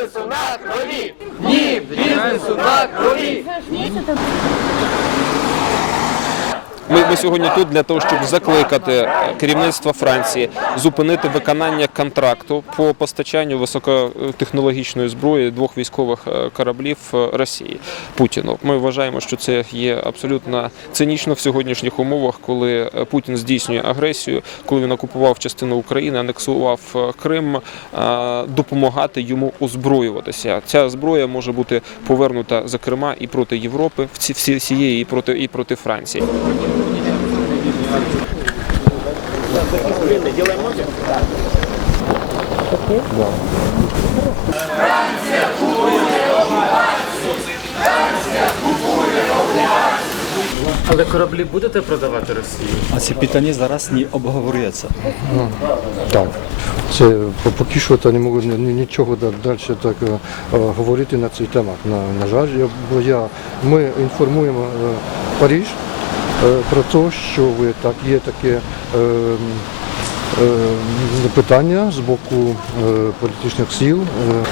бізнесу на крові! Ні бізнесу на крові! Ми, ми сьогодні тут для того, щоб закликати керівництво Франції зупинити виконання контракту по постачанню високотехнологічної зброї двох військових е, кораблів е, Росії Путіну. Ми вважаємо, що це є абсолютно цинічно в сьогоднішніх умовах, коли е, Путін здійснює агресію, коли він окупував частину України, анексував Крим, допомагати йому озброюватися. Ця зброя може бути повернута зокрема і проти Європи, всі- всі- всієї і проти і проти Франції. Але кораблі будете продавати Росії? А ці питання зараз не обговорюється. Так. Це поки що то не можу ні- ні- нічого далі так е, е, говорити на цей темах. На, на жаль, я, бо я, ми інформуємо е, Париж про те, що ви так є таке питання з боку е, політичних сил. Е,